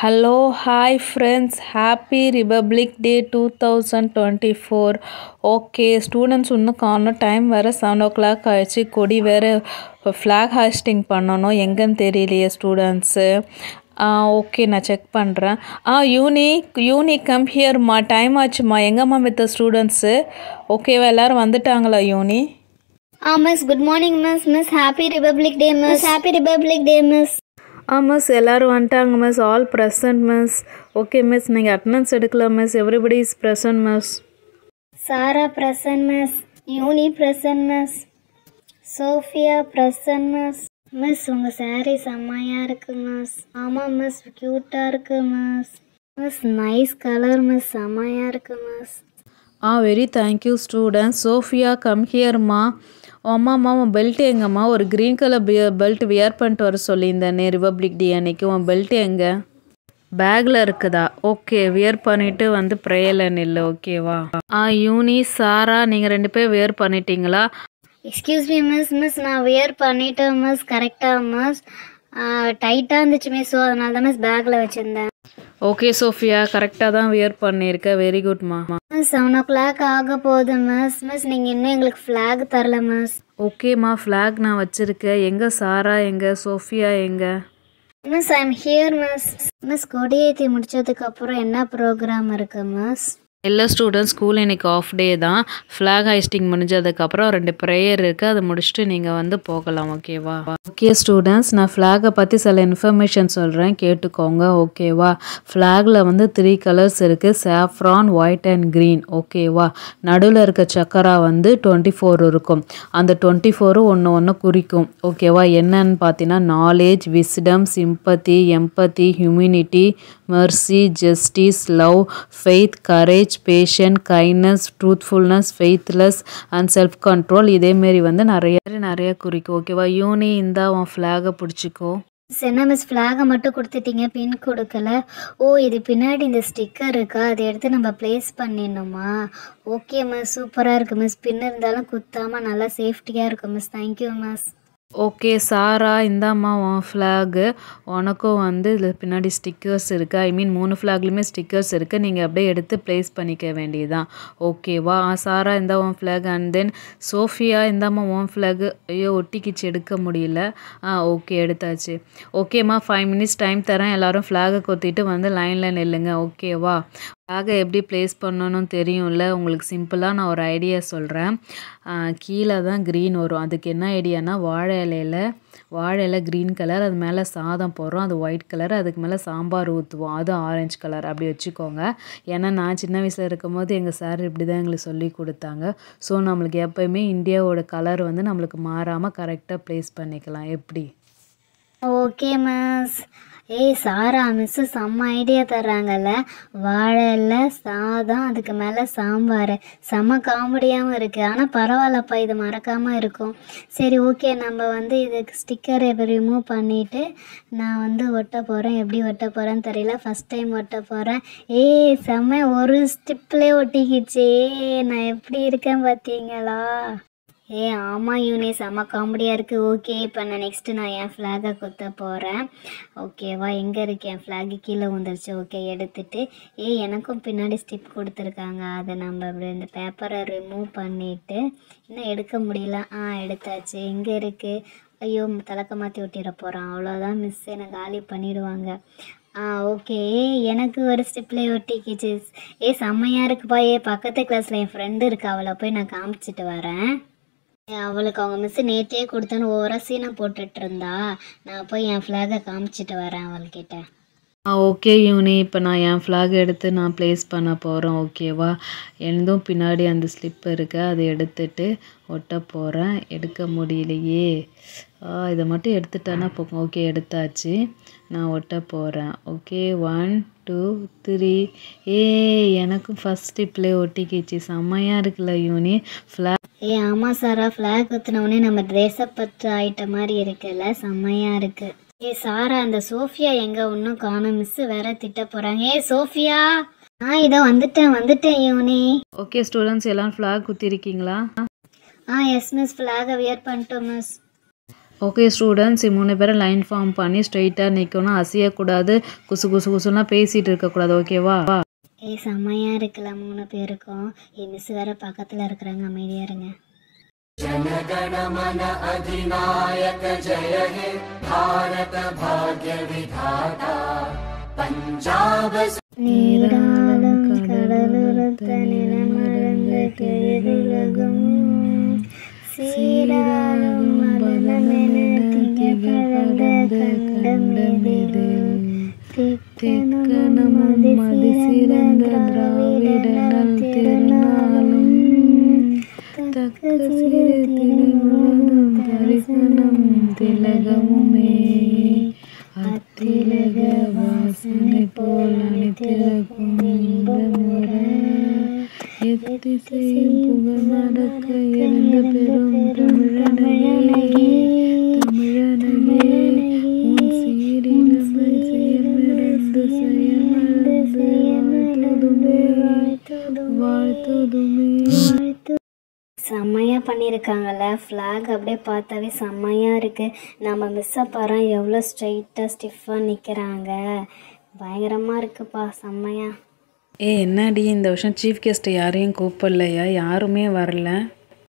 Hello, hi friends, happy Republic Day 2024. Okay, students இன்னும் காண time வேறு 7 o'clock ஆயிடுச்சு. கொடி வேறு ஃப்ளாக் ஹாஸ்டிங் பண்ணணும், எங்கன்னு தெரியலையே ஸ்டூடெண்ட்ஸு. ஓகே, நான் செக் பண்ணுறேன். யூனி கம் ஹியர்மா, டைம் ஆச்சுமா, எங்கம்மா வித் ஸ்டூடெண்ட்ஸு? ஓகேவா, எல்லோரும் வந்துட்டாங்களா யூனி? Miss good morning miss happy republic day miss. Happy republic day miss. Miss எல்லோரும் வந்துட்டாங்க miss, all present miss. Okay miss, நீங்கள் அட்டனன்ஸ் எடுக்கலாம் miss, everybody is present miss. Sarah present miss, யூனி present miss, Sophia present miss. Miss உங்கள் சாரீ செம்மையாக இருக்குது miss. ஆமாம் miss, க்யூட்டாக இருக்குது miss. Miss nice colour miss, செம்மையாக இருக்குது miss. Very thank you student. Sophia come ஹியர்மா. ஆமாம்மா, உன் பெல்ட் எங்கம்மா? ஒரு க்ரீன் கலர் பெல்ட் வியர் பண்ணிட்டு வர சொல்லியிருந்தேனே ரிபப்ளிக் டே அன்னைக்கு. உன் பெல்ட் எங்கே? பேக்கில் இருக்குதா? ஓகே, வியர் பண்ணிவிட்டு வந்து ப்ரேயரில் நில்லு, ஓகேவா? யூனி, சாரா, நீங்கள் 2 பேர் வியர் பண்ணிட்டீங்களா? எக்ஸ்கியூஸ் மீ மிஸ் நான் வியர் பண்ணிட்டேன் மிஸ். கரெக்டாக மிஸ், டைட்டாக இருந்துச்சு மிஸ், ஸோ அதனால தான் மிஸ் பேக்கில் வச்சுருந்தேன். ஓகே சோஃபியா, கரெக்டாக தான் வியர் பண்ணியிருக்க, வெரி குட்மா. மிஸ் 7 o'clock ஆக போகுது மிஸ் நீங்கள் இன்னும் எங்களுக்கு ஃப்ளாக் தரல மிஸ். ஓகேம்மா, ஃப்ளாக் நான் வச்சுருக்கேன். எங்கே சாரா, எங்கே சோஃபியா, எங்கே? Miss I am here miss கொடியேற்றி முடிச்சதுக்கப்புறம் என்ன ப்ரோக்ராம் இருக்கு மிஸ்? எல்லா ஸ்டூடெண்ட்ஸ் ஸ்கூல் இன்றைக்கி ஆஃப் டே தான். ஃப்ளாக் ஹைஸ்டிங் முடிஞ்சதுக்கப்புறம் 2 ப்ரேயர் இருக்குது, அதை முடிச்சுட்டு நீங்கள் வந்து போகலாம், ஓகேவா? ஓகே ஸ்டூடெண்ட்ஸ், நான் ஃப்ளாகை பற்றி சில இன்ஃபர்மேஷன் சொல்கிறேன், கேட்டுக்கோங்க, ஓகேவா? ஃப்ளாகில் வந்து 3 கலர்ஸ் இருக்குது, சாஃப்ரான், ஒயிட் அண்ட் க்ரீன், ஓகேவா? நடுவில் இருக்க சக்கரா வந்து 24 இருக்கும். அந்த 24 ஒன்று குறிக்கும், ஓகேவா? என்னன்னு பார்த்தீங்கன்னா knowledge, wisdom, sympathy, empathy, humanity, mercy, justice, love, faith, courage, passion, kindness, truthfulness, faithless and self control. இதேமாரி வந்து நிறைய குறிக்கும், ஓகேவா? யூனி, இந்தா உன் ஃப்ளாகை பிடிச்சிக்கோ. என்ன மிஸ் ஃப்ளாகை மட்டும் கொடுத்துட்டீங்க, பின் கொடுக்கல? இது பின்னாடி இந்த ஸ்டிக்கர் இருக்கா, அதை எடுத்து நம்ம ப்ளேஸ் பண்ணிடணுமா? ஓகே மிஸ், சூப்பராக இருக்குது மிஸ். பின் இருந்தாலும் குத்தாமல் நல்லா சேஃப்டியாக இருக்கும் மிஸ். Thank you miss. ஓகே சாரா, இந்தாம்மா உன் ஃப்ளாகு. உனக்கும் வந்து இதில் பின்னாடி ஸ்டிக்கர்ஸ் இருக்குது, ஐ மீன் 3 ஃப்ளாக்லேயுமே ஸ்டிக்கர்ஸ் இருக்குது, நீங்கள் அப்படியே எடுத்து ப்ளேஸ் பண்ணிக்க வேண்டியதுதான், ஓகேவா? சாரா, இந்த உன் ஃப்ளாக். அண்ட் தென் சோஃபியா, இந்தாம்மா உன் ஃப்ளாகு. ஐயோ, ஒட்டிக்கிச்சு, எடுக்க முடியல. ஓகே, எடுத்தாச்சு. ஓகேம்மா, 5 minutes டைம் தரேன், எல்லோரும் ஃப்ளாகை கொத்திட்டு வந்து லைனில் நில்லுங்க, ஓகேவா? ஃப்ளாகை எப்படி ப்ளேஸ் பண்ணணும்னு தெரியும்ல உங்களுக்கு. சிம்பிளாக நான் ஒரு ஐடியா சொல்கிறேன். கீழே தான் க்ரீன் வரும், அதுக்கு என்ன ஐடியானா வாழை இலை க்ரீன் கலர், அது மேலே சாதம் போடுறோம், அது ஒயிட் கலர், அதுக்கு மேலே சாம்பார் ஊற்றுவோம், அது ஆரஞ்சு கலர், அப்படி வச்சுக்கோங்க. ஏன்னா நான் சின்ன வயசில் இருக்கும்போது எங்கள் சார் இப்படி தான் எங்களுக்கு சொல்லி கொடுத்தாங்க. ஸோ நம்மளுக்கு எப்போயுமே இந்தியாவோட கலர் வந்து நம்மளுக்கு மாறாமல் கரெக்டாக ப்ளேஸ் பண்ணிக்கலாம், எப்படி? Okay miss. சாரா மிஸ்ஸு செம்ம ஐடியா தர்றாங்கல்ல. வாழை இலை, சாதம், அதுக்கு மேலே சாம்பார், செம்ம காமெடியாகவும் இருக்குது. ஆனால் பரவாயில்லப்பா, இது மறக்காமல் இருக்கும். சரி ஓகே, நம்ம வந்து இதுக்கு ஸ்டிக்கரை ரிமூவ் பண்ணிவிட்டு நான் வந்து ஒட்ட போகிறேன். எப்படி ஒட்ட போகிறேன்னு தெரியல, ஃபஸ்ட் டைம் ஒட்ட போகிறேன். செம்ம ஒரு ஸ்டிப்லேயே ஒட்டிக்கிச்சு. நான் எப்படி இருக்கேன் பார்த்தீங்களா? ஆமாம் யூனி, செம்ம காமெடியாக இருக்குது. ஓகே, இப்போ நான் என் ஃப்ளாகை குத்த போகிறேன், ஓகேவா? எங்கே இருக்கு என் ஃப்ளாகு? கீழே வந்துருச்சு. ஓகே, எடுத்துட்டு எனக்கும் பின்னாடி ஸ்டிப் கொடுத்துருக்காங்க, அதை நம்ம அப்படி இந்த பேப்பரை ரிமூவ் பண்ணிவிட்டு இன்னும் எடுக்க முடியல. எடுத்தாச்சு. எங்கே இருக்குது? ஐயோ, தலக்க மாற்றி ஒட்டிட போகிறான், அவ்வளோதான் மிஸ், என்னை காலி பண்ணிவிடுவாங்க. ஓகே, எனக்கு ஒரு ஸ்டிப்லேயே ஒட்டிக்கிச்சு. செம்மையாக இருக்குப்பா. பக்கத்து கிளாஸில் என் ஃப்ரெண்டு இருக்கா, அவளை போய் நான் காமிச்சிட்டு வரேன். அவளுக்கு அவங்க மிஸ் நேற்றே கொடுத்தேன்னு ஓவராக சீனை போட்டுட்டு இருந்தா. நான் போய் என் ஃப்ளாகை காமிச்சிட்டு வரேன் அவள்கிட்ட. ஓகே யூனி, இப்போ நான் என் ஃப்ளாக் எடுத்து நான் ப்ளேஸ் பண்ண போகிறேன், ஓகேவா? எனதும் பின்னாடி அந்த ஸ்லிப் இருக்குது, அதை எடுத்துட்டு ஒட்ட போகிறேன். எடுக்க முடியலையே. இதை மட்டும் எடுத்துட்டேன்னா போகும். ஓகே, எடுத்தாச்சு. நான் ஒட்ட போகிறேன். ஓகே, 1 2 3. எனக்கும் ஃபஸ்ட் ஸ்டிப்லேயே ஒட்டிக்கிச்சு. செம்மையாக இருக்குல்ல யூனி ஃப்ளாக்? ஆமாம் சாரா, ஃப்ளாக் ஊற்றினவுடனே நம்ம ட்ரெஸ்ஸை பற்று ஆயிட்ட மாதிரி இருக்குல்ல, செம்மையாக இருக்குது. சாரா, அந்த சோஃபியா எங்கே? இன்னும் காணோம், மிஸ்ஸு வேற திட்ட போகிறாங்க. சோஃபியா. இதோ வந்துட்டேன் யூனி. ஓகே ஸ்டூடெண்ட்ஸ், எல்லாம் ஃப்ளாக் குத்திருக்கீங்களா? எஸ் மிஸ், ஃப்ளாகை வியர் பண்ணிட்டோம் மிஸ். ஓகே ஸ்டூடெண்ட்ஸ், 3 பேரும் லைன் ஃபார்ம் பண்ணி ஸ்ட்ரெயிட்டாக நிற்கணும், அசையக்கூடாது, குசு குசு குசுலாம் பேசிகிட்டு இருக்கக்கூடாது. ஓகேவா? செம்மையாக இருக்குல்ல 3 பேருக்கும். மிஸ் வேற பக்கத்தில் இருக்கிறாங்க, அமைதியாக இருங்க. जनगणमन अधिनायक जय हे भारत भाग्य विधाता पंजाब நீராளும் கடலுரத்த நிலமறந்த கிழகுலகம் சீராளும் மரணமென திகழ்ந்த கண்டமெதிரு திக்கணமும் மதிசிறந்த திராவிட நல் திருநாளும் தக்க சிறு திருமுழுதும் தரிசனம் திலகமுமே அத்திலக வாசனை போல் அணித்திறக்கும் இந்த முறை எத்திசையும் புகழ் நடக்க இருந்த பெரும் தமிழனகே தமிழனகே உன் சீரிலமை செயல்மிழந்து செயல்மிழந்து வாழ்த்துதுமே. செம்மையாக பண்ணியிருக்காங்கல்ல. ஃப்ளாக் அப்படியே பார்த்தாவே செம்மையாக இருக்குது. நம்ம மிஸ்ஸை பாரு எவ்வளோ ஸ்ட்ரைட்டாக ஸ்டிஃபாக நிற்கிறாங்க. பயங்கரமாக இருக்குப்பா, செம்மையாக. என்னடி இந்த வருஷம் சீஃப் கெஸ்ட்டை யாரையும் கூப்பிடலையா? யாருமே வரல.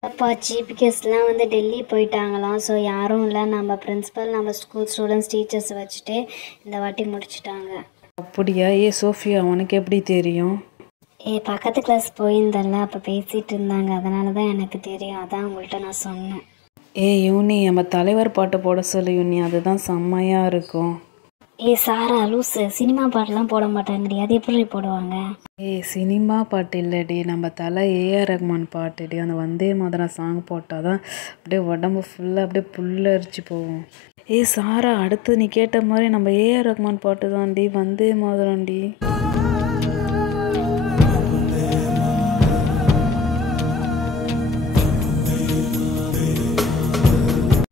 அப்பா சீஃப் கெஸ்ட்லாம் வந்து டெல்லி போயிட்டாங்களாம். ஸோ யாரும் இல்லை. நம்ம பிரின்ஸிபல் நம்ம ஸ்கூல் ஸ்டூடெண்ட்ஸ் டீச்சர்ஸ் வச்சுட்டு இந்த வாட்டி முடிச்சுட்டாங்க. அப்படியா? சோஃபியா, உனக்கு எப்படி தெரியும்? பக்கத்து கிளாஸ் போயிருந்தேன்ல, அப்போ பேசிகிட்டு இருந்தாங்க, அதனால தான் எனக்கு தெரியும். அதான் உங்கள்கிட்ட நான் சொன்னேன். யூனி, நம்ம தலைவர் பாட்டு போட சொல்லு யூனி, அதுதான் செம்மையாக இருக்கும். சாரா லூஸு, சினிமா பாட்டெலாம் போட மாட்டாங்கடி, அது எப்படி போடுவாங்க? சினிமா பாட்டு இல்லடி, நம்ம தலை ஏஆர் ரஹ்மான் பாட்டுடி. அந்த வந்தே மாதரம் சாங் போட்டால் தான் அப்படியே உடம்பு ஃபுல்லாக அப்படியே புல்லரிச்சு போகும். சாரா, அடுத்து நீ கேட்ட மாதிரி நம்ம ஏஆர் ரஹ்மான் பாட்டு தான்டி, வந்தே மாதரம்டி.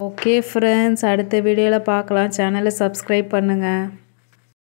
ஓகே ஃப்ரெண்ட்ஸ், அடுத்த வீடியோவில் பார்க்கலாம். சேனலை சப்ஸ்கிரைப் பண்ணுங்கள்.